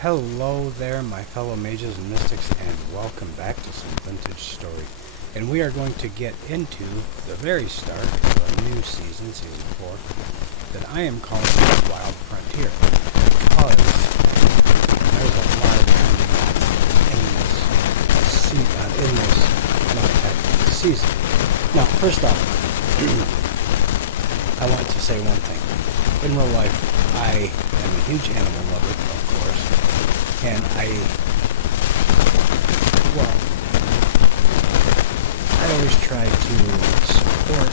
Hello there, my fellow mages and mystics, and welcome back to some Vintage Story. And we are going to get into the very start of a new season, Season 4, that I am calling Wild Frontier, because there's a lot of in this modpack season. Now, first off, I want to say one thing. In real life, I am a huge animal lover, of course, and I always try to support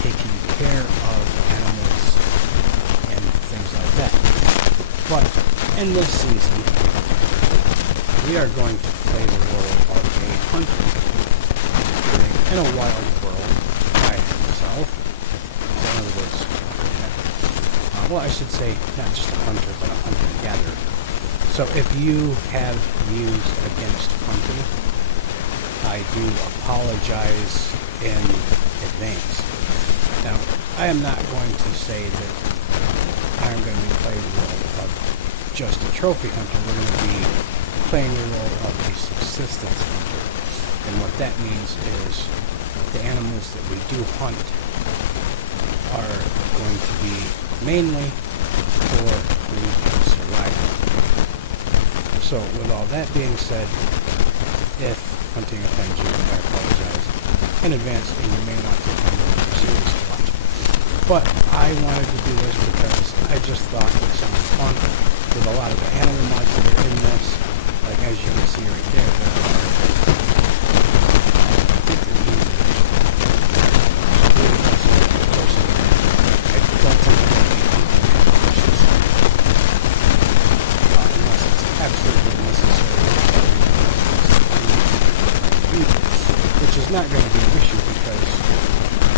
taking care of animals and things like that. But in this season, we are going to play the role of a hunter in a wild world by himself. In other words, I should say not just a hunter, but a hunter-gatherer. So if you have views against hunting, I do apologize in advance. Now, I am not going to say that I'm going to be playing the role of just a trophy hunter. We're going to be playing the role of a subsistence hunter. And what that means is the animals that we do hunt are going to be mainly for food and survival. So with all that being said, if hunting offends you, I apologize in advance, and you may not take my more seriously much. But I wanted to do this because I just thought it sounded fun with a lot of the animal mods that are in this. Like as you can see right there, which is not going to be an issue because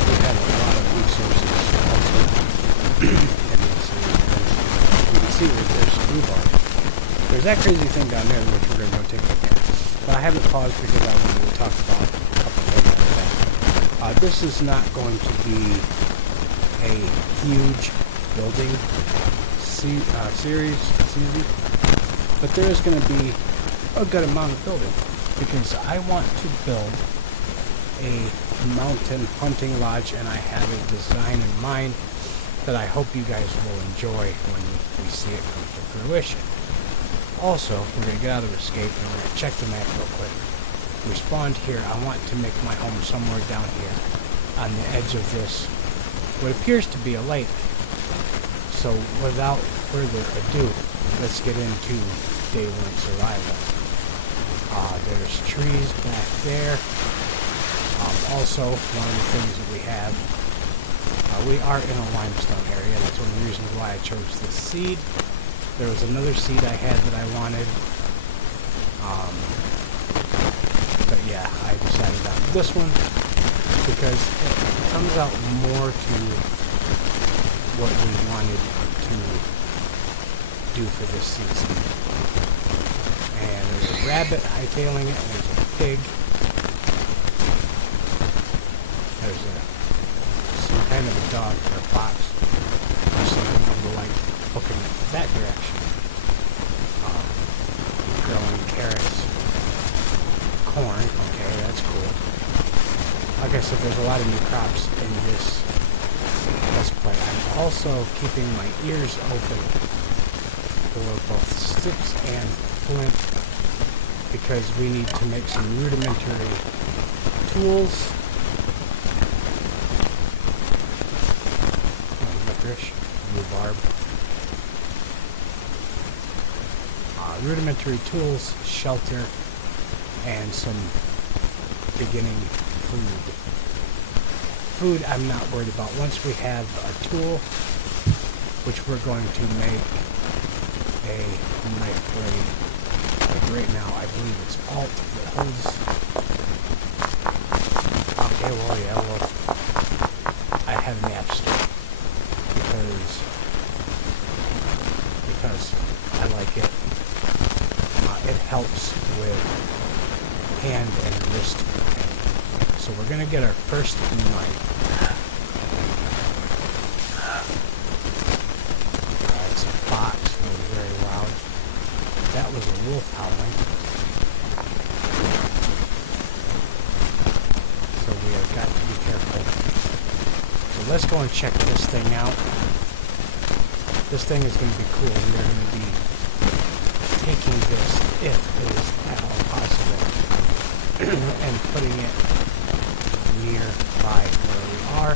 we have a lot of resources also in this series. You can see that there's rhubarb. There's that crazy thing down there which we're going to go take a look at. But I haven't paused because I wanted to talk about a couple things like that. This is not going to be a huge building series, but there is going to be a good amount of building because I want to build a mountain hunting lodge, and I have a design in mind that I hope you guys will enjoy when we see it come to fruition. Also, we're going to get out of escape and we're going to check the map real quick. We spawned here. I want to make my home somewhere down here on the edge of this, what appears to be a lake. So without further ado, let's get into day one survival. There's trees back there. Also, one of the things that we have, we are in a limestone area. That's one of the reasons why I chose this seed. There was another seed I had that I wanted. But yeah, I decided on this one because it comes out more to what we wanted to do for this season. And there's a rabbit hightailing it, and there's a pig. There's some kind of a dog or a fox or something of the like looking that direction. Growing carrots, corn, okay, that's cool. Like I said, there's a lot of new crops in this play. I'm also keeping my ears open for both sticks and flint because we need to make some rudimentary tools. Licorice, rhubarb. Rudimentary tools, shelter, and some beginning food. Food I'm not worried about. Once we have a tool, which we're going to make a knife blade. Like right now, I believe it's Alt that holds. Okay, I have an abstract because I like it. It helps with hand and wrist pain. So we're going to get our first knife. It's a fox over there. was a wolf howling. So we have got to be careful. So let's go and check this thing out. This thing is going to be cool. We're going to be taking this, if it is at all possible, and putting it nearby where we are,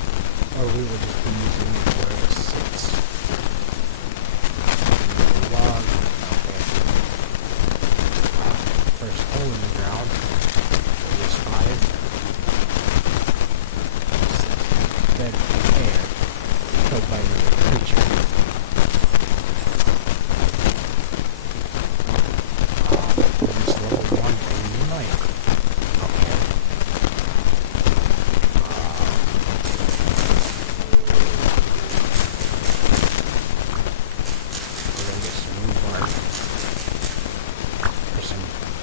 or we will just be using it where it sits. Log. Okay. First hole in the ground that we spotted. Dead air killed by another creature.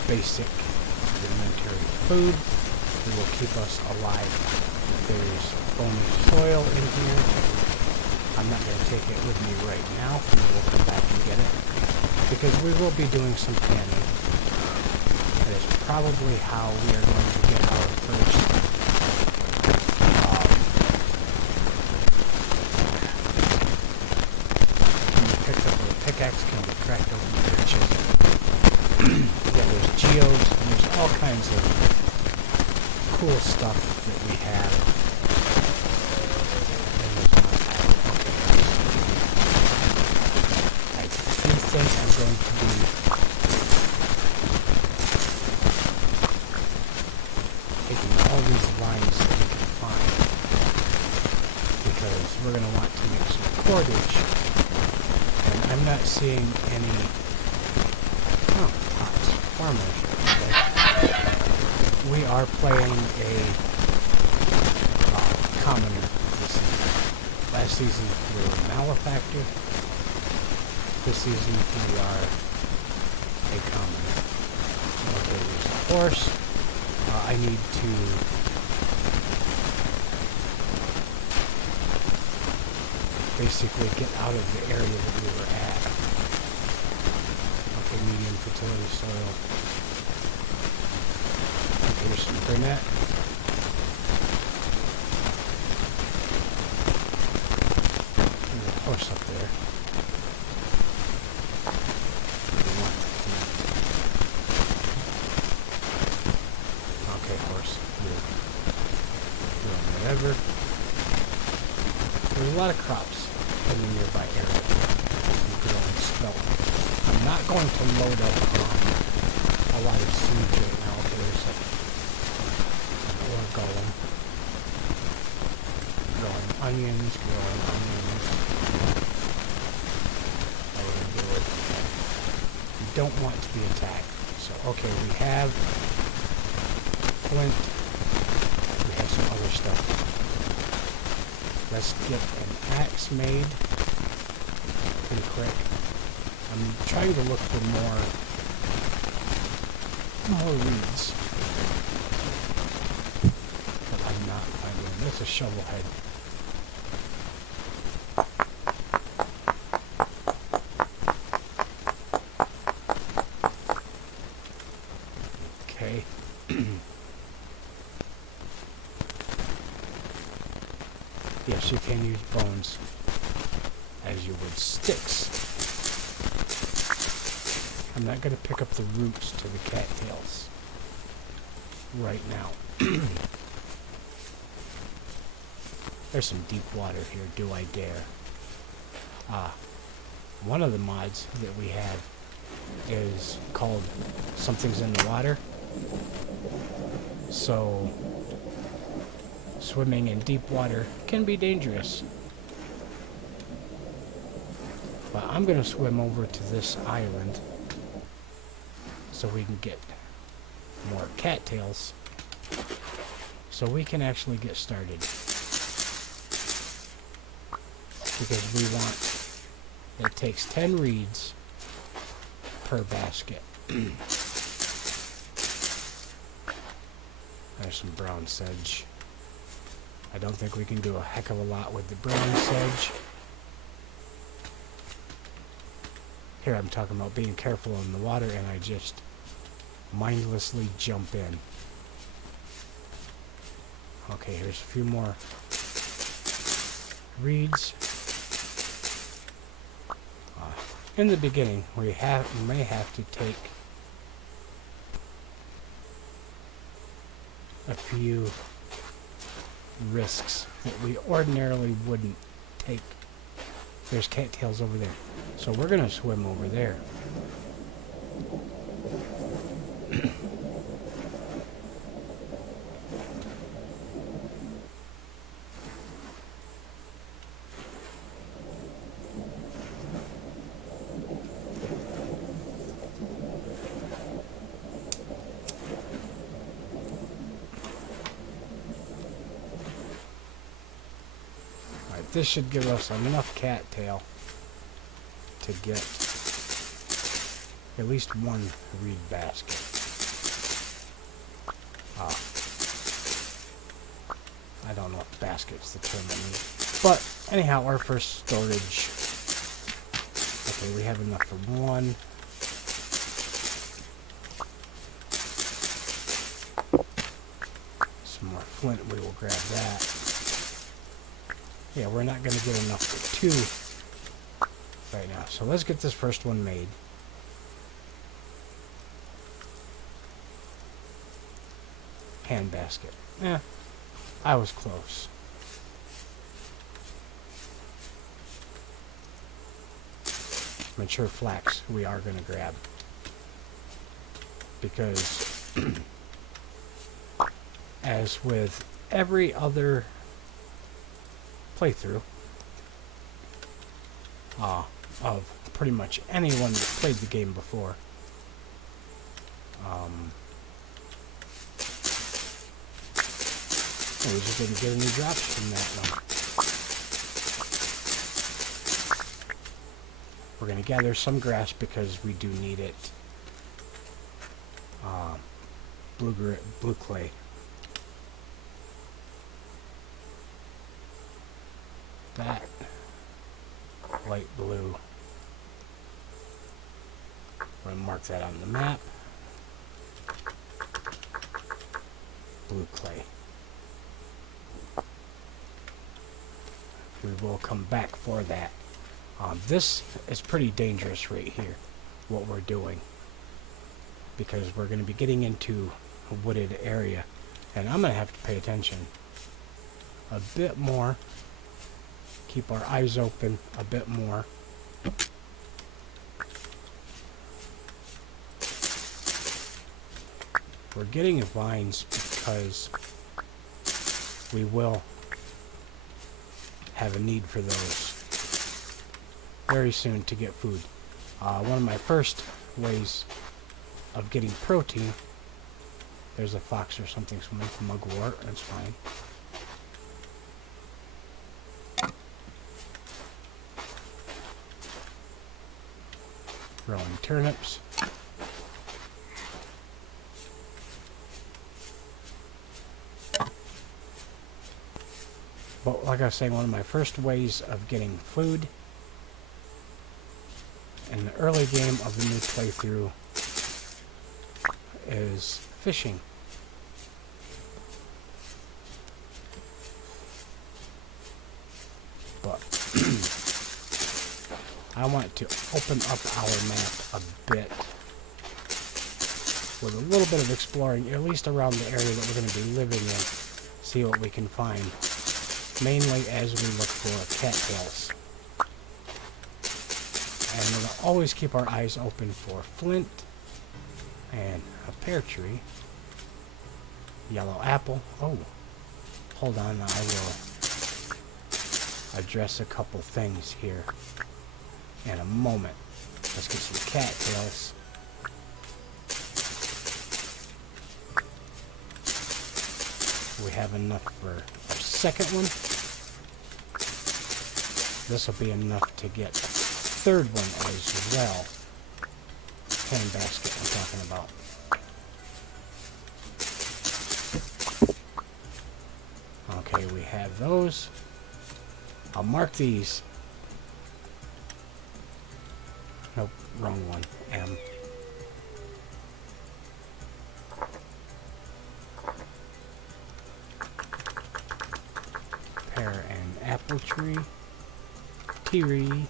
Basic rudimentary food that will keep us alive. There's bony soil in here. I'm not going to take it with me right now. We will come back and get it because we will be doing some canning. That is probably how we are going to get our first can be picked up with a pickaxe, can be cracked open with a chisel. Yeah, there's geodes, and there's all kinds of cool stuff that we have. I think I'm going to be taking all these lines that we can find because we're going to want to make some cordage, and I'm not seeing any farmers. Okay. We are playing a commoner this season. Last season we were malefactor. This season we are a commoner. Okay, there's a horse. I need to basically get out of the area that we were at. Medium fertility soil. Okay, there's some brunette. There's a horse up there. Okay, horse. You're doing whatever. There's a lot of crops in the nearby area. You can only smell them. I'm not going to load up a lot of seeds right now. Okay, there's a golem. Growing onions. How we're going to do it. We don't want to be attacked. So, okay, we have flint. We have some other stuff. Let's get an axe made pretty quick. I'm trying to look for more reeds, but I'm not finding them. There's a shovel head. Okay. Yes, you can use bones as you would sticks. I'm not going to pick up the roots to the cattails right now. There's some deep water here, do I dare. One of the mods that we have is called Something's in the Water. So, swimming in deep water can be dangerous. But I'm going to swim over to this island so we can get more cattails so we can actually get started. Because we want, it takes 10 reeds per basket. There's some brown sedge. I don't think we can do a heck of a lot with the brown sedge. Here I'm talking about being careful in the water, and I just mindlessly jump in. Okay, here's a few more reeds. In the beginning, we may have to take a few risks that we ordinarily wouldn't take. There's cattails over there, so we're gonna swim over there. This should give us enough cattail to get at least one reed basket. I don't know if basket's the term I need. But anyhow, our first storage. Okay, we have enough for one. Some more flint, we will grab that. Yeah, we're not going to get enough for two right now. So let's get this first one made. Hand basket. Yeah, I was close. Mature flax we are going to grab. Because as with every other playthrough of pretty much anyone that played the game before, we just didn't get any drops from that one. We're going to gather some grass because we do need it. Blue clay. That light blue. I'm going to mark that on the map. Blue clay. We will come back for that. This is pretty dangerous right here, what we're doing, because we're going to be getting into a wooded area, and I'm going to have to pay attention a bit more. Keep our eyes open a bit more. We're getting vines because we will have a need for those very soon to get food. One of my first ways of getting protein, there's a fox or something, mugwort, that's fine. Growing turnips. But like I was saying, one of my first ways of getting food in the early game of the new playthrough is fishing. But I want to open up our map a bit with a little bit of exploring, at least around the area that we're going to be living in. See what we can find, mainly as we look for cattails. And we're going to always keep our eyes open for flint and a pear tree. Yellow apple. Oh, hold on, I will address a couple things here in a moment. Let's get some cattails. We have enough for our second one. This will be enough to get a third one as well. Hand basket I'm talking about. Okay, we have those. I'll mark these Nope, wrong one. M. Pear and apple tree. Tree.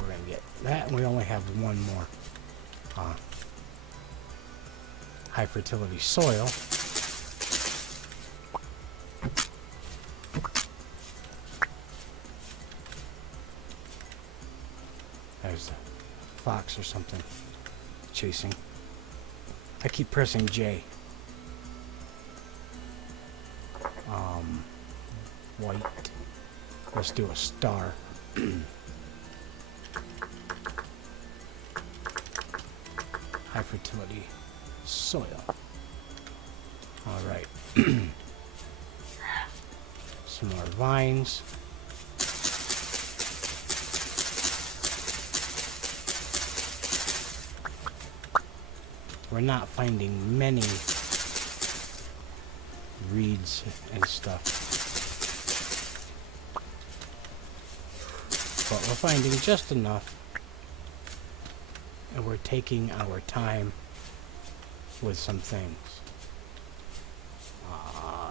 We're going to get that, and we only have one more high fertility soil. There's a fox or something chasing. I keep pressing J. White. Let's do a star. High fertility soil. Alright. Some more vines. We're not finding many reeds and stuff. But we're finding just enough. And we're taking our time with some things.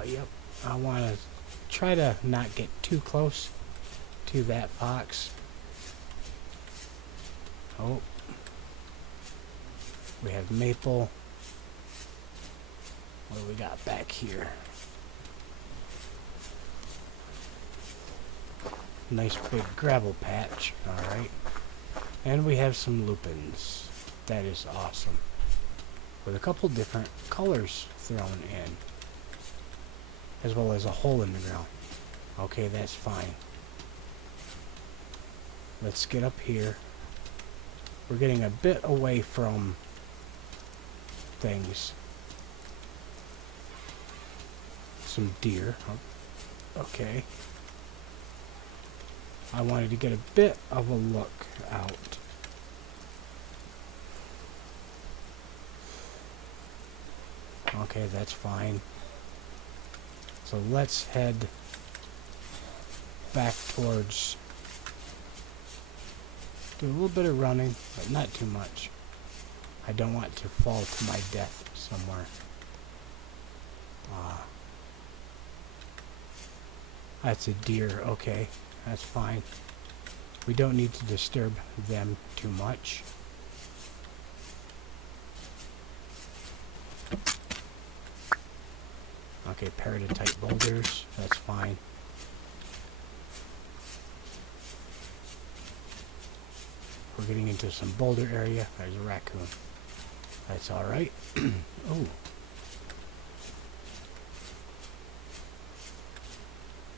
Yep. I want to try to not get too close to that fox. Oh. We have maple. What do we got back here? Nice big gravel patch. Alright. And we have some lupins. That is awesome. With a couple different colors thrown in. As well as a hole in the ground. Okay, that's fine. Let's get up here. We're getting a bit away from things. Some deer. Okay. I wanted to get a bit of a look out. Okay, that's fine. So let's head back towards... do a little bit of running, but not too much. I don't want to fall to my death somewhere. That's a deer. Okay, that's fine. We don't need to disturb them too much. Okay, peridotite boulders. That's fine. We're getting into some boulder area. There's a raccoon. That's alright. Oh.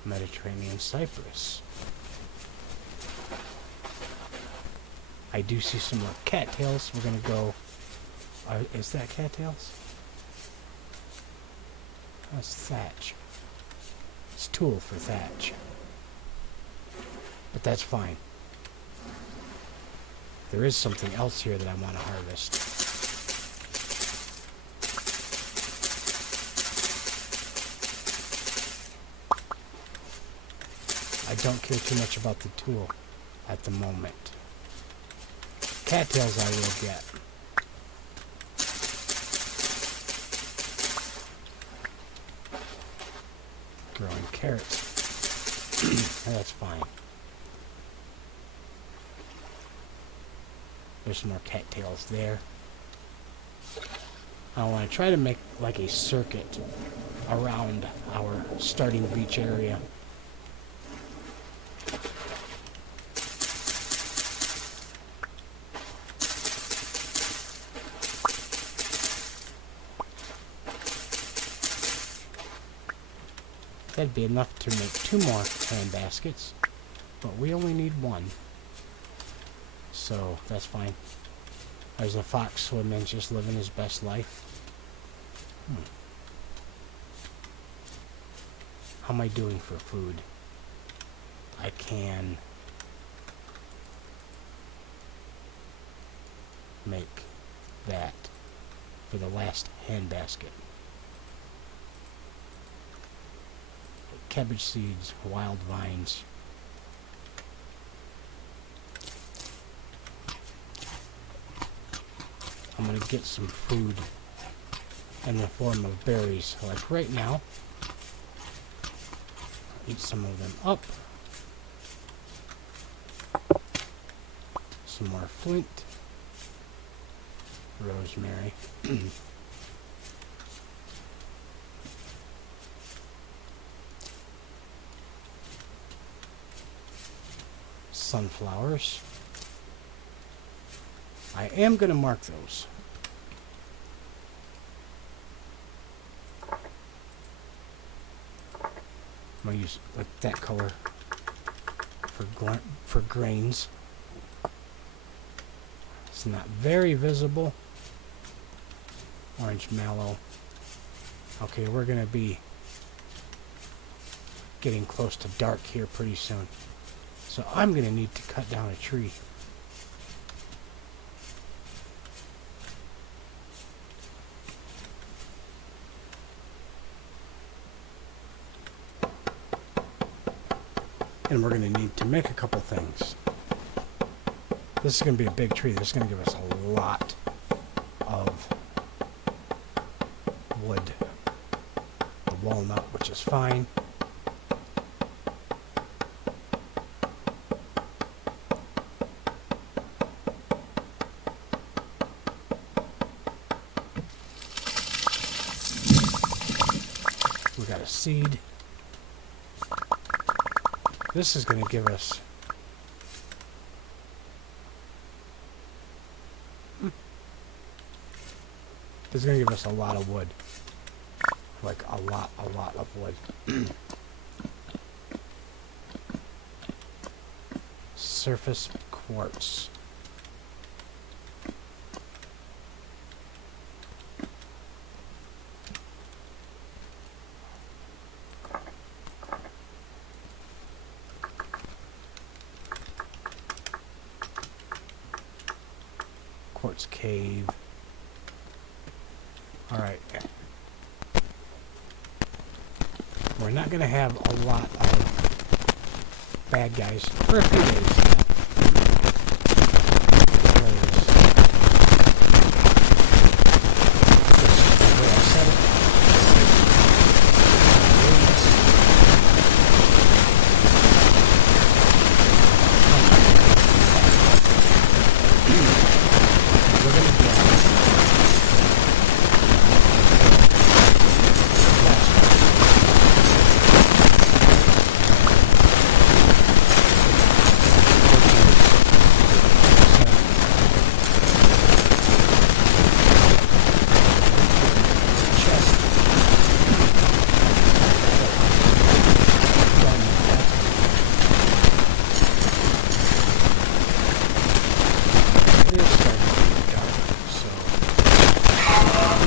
Mediterranean cypress. I do see some more cattails. We're gonna go... is that cattails? That's thatch. It's tool for thatch. But that's fine. There is something else here that I want to harvest. I don't care too much about the tool at the moment. Cattails I will get. Growing carrots. That's fine. There's some more cattails there. I want to try to make like a circuit around our starting beach area. That'd be enough to make 2 more hand baskets, but we only need 1. So that's fine. There's a fox swimming, just living his best life. How am I doing for food? I can make that for the last handbasket. Cabbage seeds, wild vines. I'm going to get some food in the form of berries. Like right now, eat some of them up. Some more flint. Rosemary. Sunflowers. I am going to mark those. I'm going to use like that color for grains. It's not very visible. Orange mallow. Okay, we're going to be getting close to dark here pretty soon. So I'm going to need to cut down a tree. And we're going to need to make a couple things. This is going to be a big tree. This is going to give us a lot of wood. A walnut, which is fine. We got a seed. This is going to give us this is going to give us a lot of wood. Like a lot of wood. Surface quartz. Quartz cave. Alright. We're not going to have a lot of bad guys for a few days.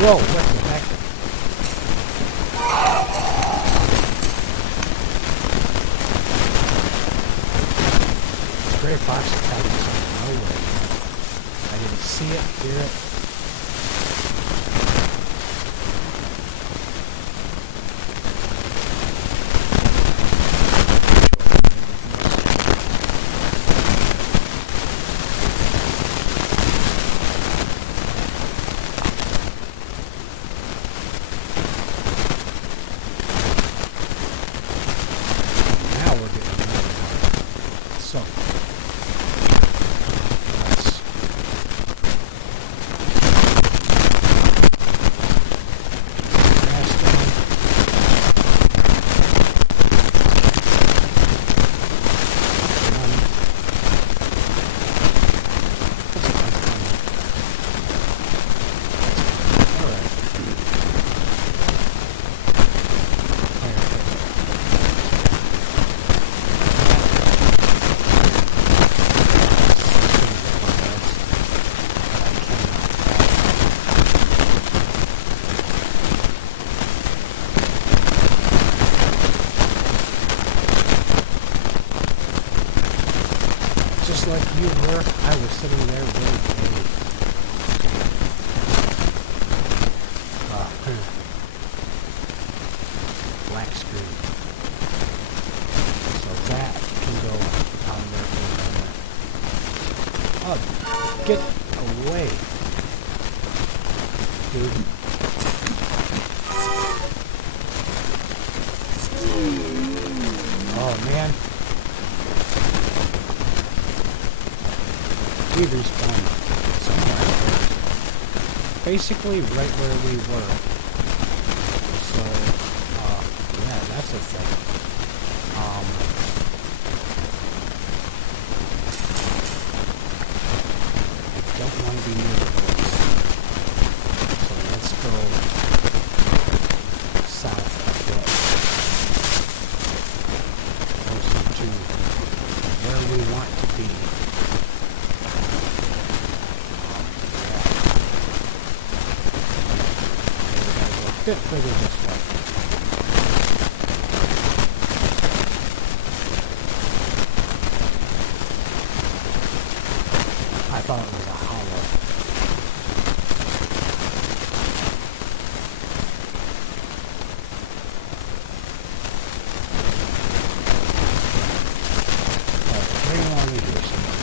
Whoa, what the heck? Gray fox attacking something. No way. I didn't see it, hear it. Like you were, I was sitting there really black screen. So that can go on there for a moment. Oh, get away, dude. Oh man. We respawned somewhere. Basically right where we were. So, yeah, that's a thing. I don't want to be near the place. So let's go south a bit. Closer to where we want to be. Bit further this way. I thought it was a hollow. Right along in here somewhere.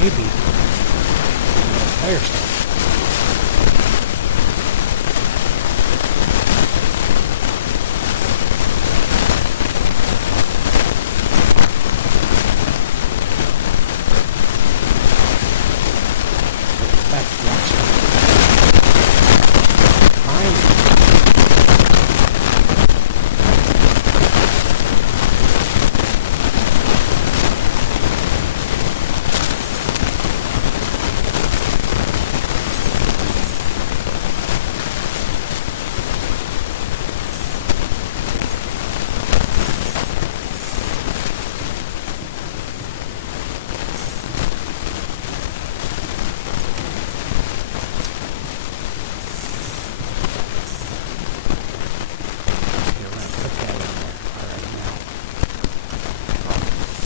Maybe fire stuff. That's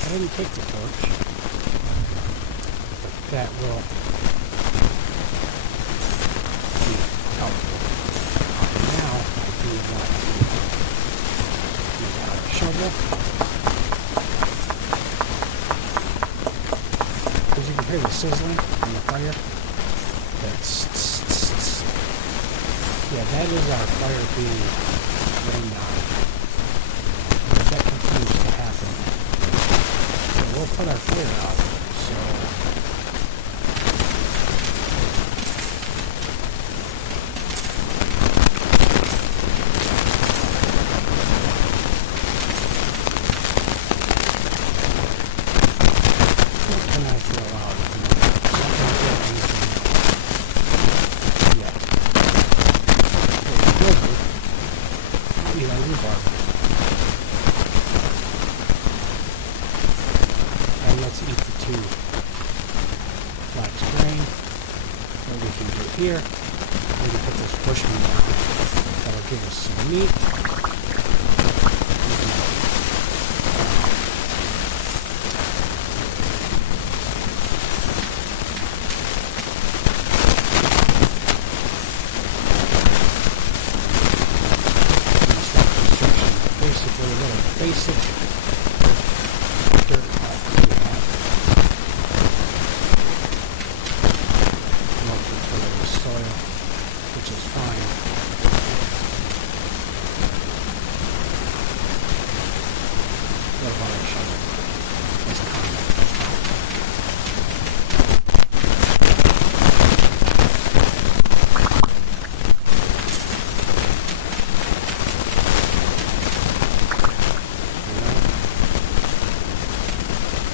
I didn't take the torch. That will be helpful. Now I do want to use our shovel. As you can hear the sizzling from the fire. That's yeah, that is our fire being rained on. That continues to happen. We'll put our fire out, so what can I throw out? I can't throw anything yet. Well, we will rhubarb. Let's eat the 2 flax grain. What we can do here, maybe put this bushman down. That'll give us some meat. Basically a little basic dirt hut we have. Soil. We which is fine. What about a shovel? It's common.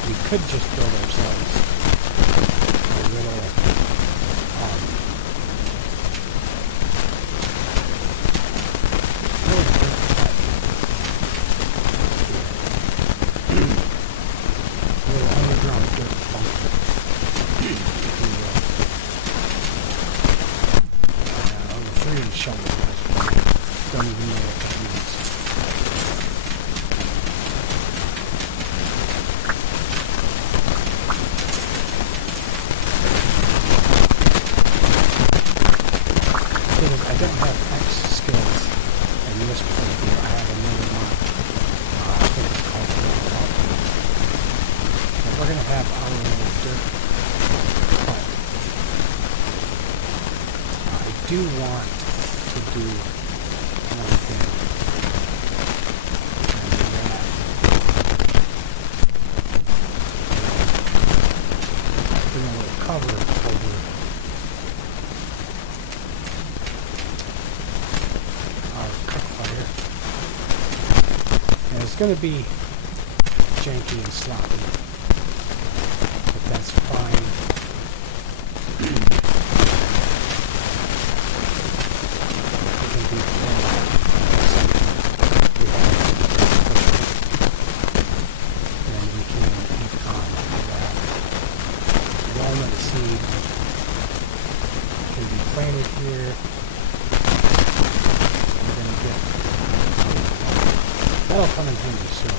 We could just build ourselves a little underground dirt bunker. I'm afraid to shovel it. Don't even know what that means. I don't have X skills in this playthrough. I have another one. I think it's called modpack. But we're going to have our little dirt hut. I do want to do one thing. And bring a little cover over it's going to be janky and sloppy, but that's fine. It can be fun. And we can keep on that. Walnut seed can be planted here. We're going to get that'll come in handy soon.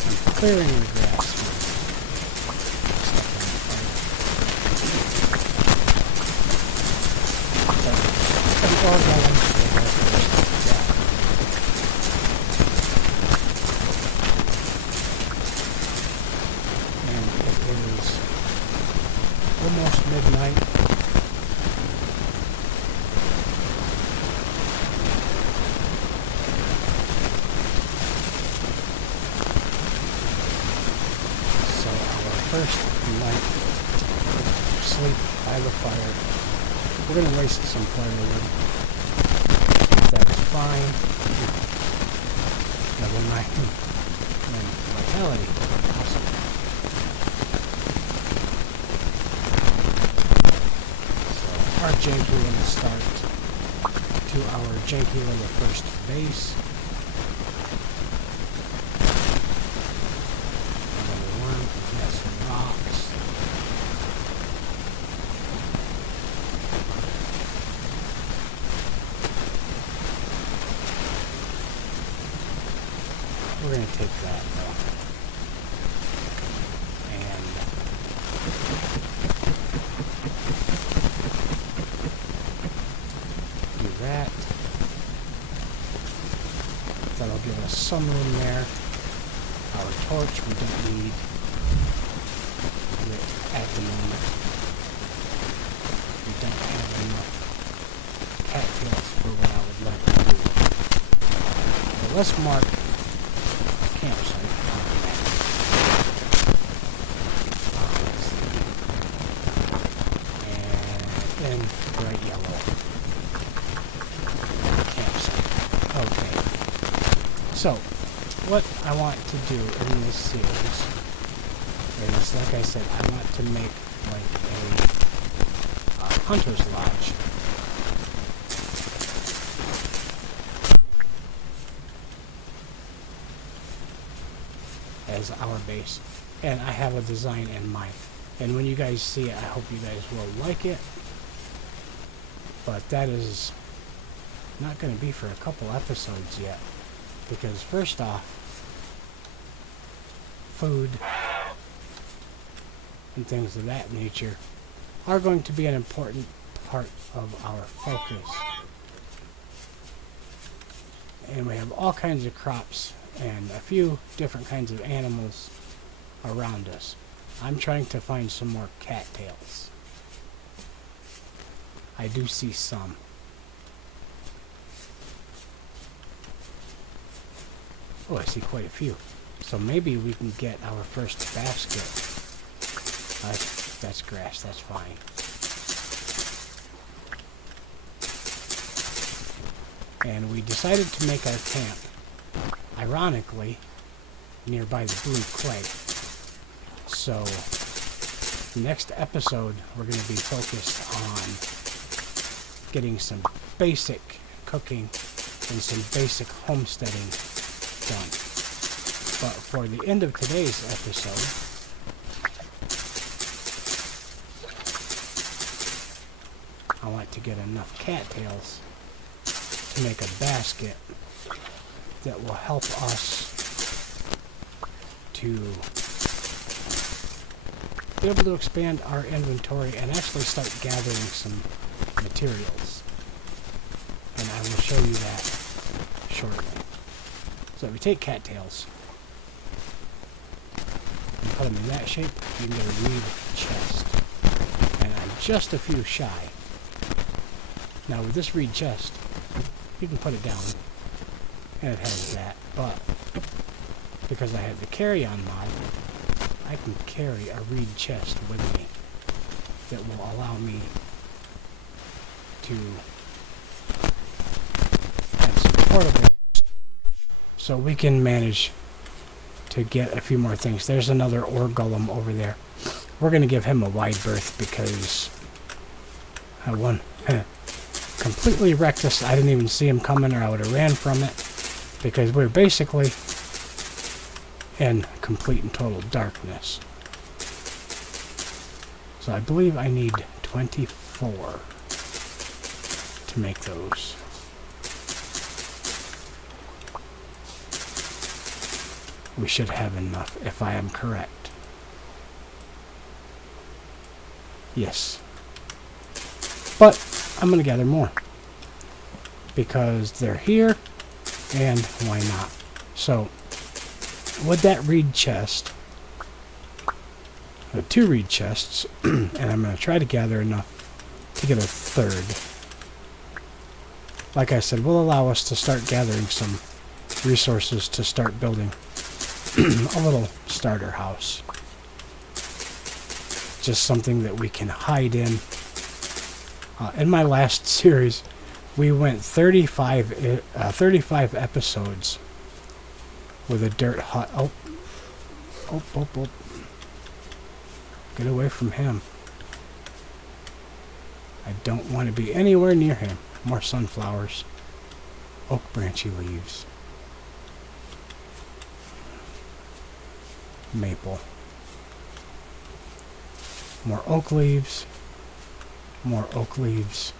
I'm clearing the grass. It's all going. Almost midnight. So our first night of sleep by the fire. We're going to waste some firewood. That's fine. Level 9 and vitality. Awesome. Our janky going to start to our janky little first base. Number 1, that's some rocks. We're going to take that though. That. That'll give us some room there. Our torch we don't need it at the moment. We don't have enough cattails for what I would like to do. But let's mark the campsite. And bright yellow. Okay, so what I want to do in this series is, like I said, I want to make like a hunter's lodge. As our base, and I have a design in mind, and when you guys see it, I hope you guys will like it, but that is not going to be for a couple episodes yet, because first off, food and things of that nature are going to be an important part of our focus. and we have all kinds of crops and a few different kinds of animals around us. I'm trying to find some more cattails. I do see some. Oh, I see quite a few. So maybe we can get our first basket. That's grass, that's fine. And we decided to make our camp, ironically, nearby the blue clay. So, next episode, we're going to be focused on getting some basic cooking and some basic homesteading done. But for the end of today's episode, I want to get enough cattails to make a basket that will help us to be able to expand our inventory and actually start gathering some materials. And I will show you that shortly. So we take cattails and put them in that shape. You can get a reed chest. And I'm just a few shy. Now with this reed chest, you can put it down and it has that, but because I have the carry-on mod, I can carry a reed chest with me that will allow me to have some portable, so we can manage to get a few more things. There's another ore golem over there. We're going to give him a wide berth because one completely wrecked us. I didn't even see him coming, or I would have ran from it, because we're basically in complete and total darkness. So I believe I need 24 to make those. We should have enough, if I am correct. Yes. But I'm going to gather more, because they're here, and why not? So, with that reed chest, two reed chests, and I'm going to try to gather enough to get a third. Like I said, will allow us to start gathering some resources to start building a little starter house. Just something that we can hide in. In my last series, we went 35 episodes with a dirt hut. Oh. Get away from him. I don't want to be anywhere near him. More sunflowers. Oak branchy leaves. Maple. More oak leaves. More oak leaves.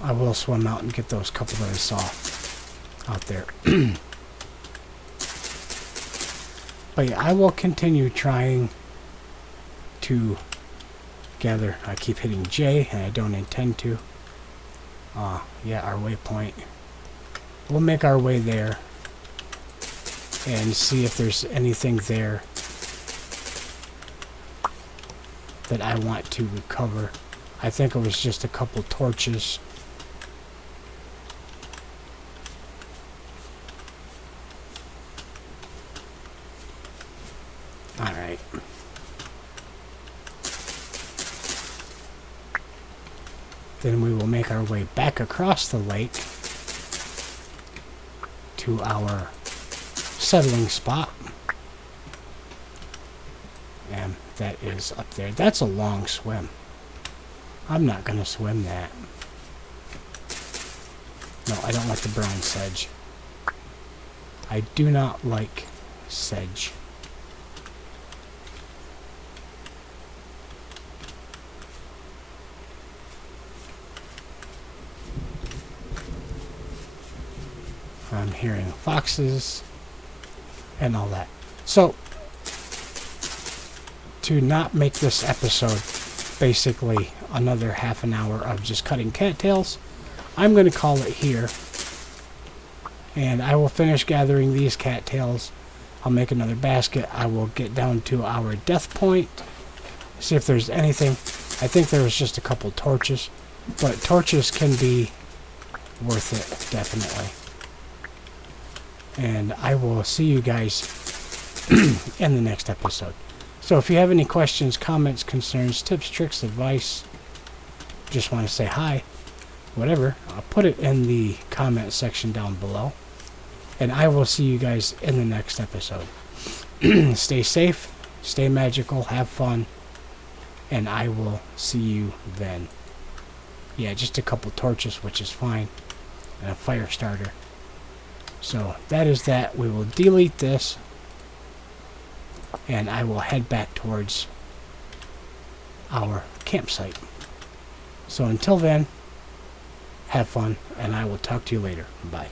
I will swim out and get those couple that I saw out there. But yeah, I will continue trying to gather. I keep hitting J, and I don't intend to. Yeah, our waypoint. We'll make our way there and see if there's anything there that I want to recover. I think it was just a couple torches. Alright. Then we will make our way back across the lake to our settling spot. And that is up there. That's a long swim. I'm not going to swim that. No, I don't like the brown sedge. I do not like sedge. I'm hearing foxes and all that. So, to not make this episode basically another half an hour of just cutting cattails, I'm going to call it here. And I will finish gathering these cattails. I'll make another basket. I will get down to our death point. See if there's anything. I think there was just a couple torches. But torches can be worth it, definitely. And I will see you guys in the next episode. So if you have any questions, comments, concerns, tips, tricks, advice, just want to say hi, whatever, I'll put it in the comment section down below. And I will see you guys in the next episode. Stay safe, stay magical, have fun, and I will see you then. Yeah, just a couple torches, which is fine, and a fire starter. So that is that. We will delete this, and I will head back towards our campsite. So until then, have fun, and I will talk to you later. Bye.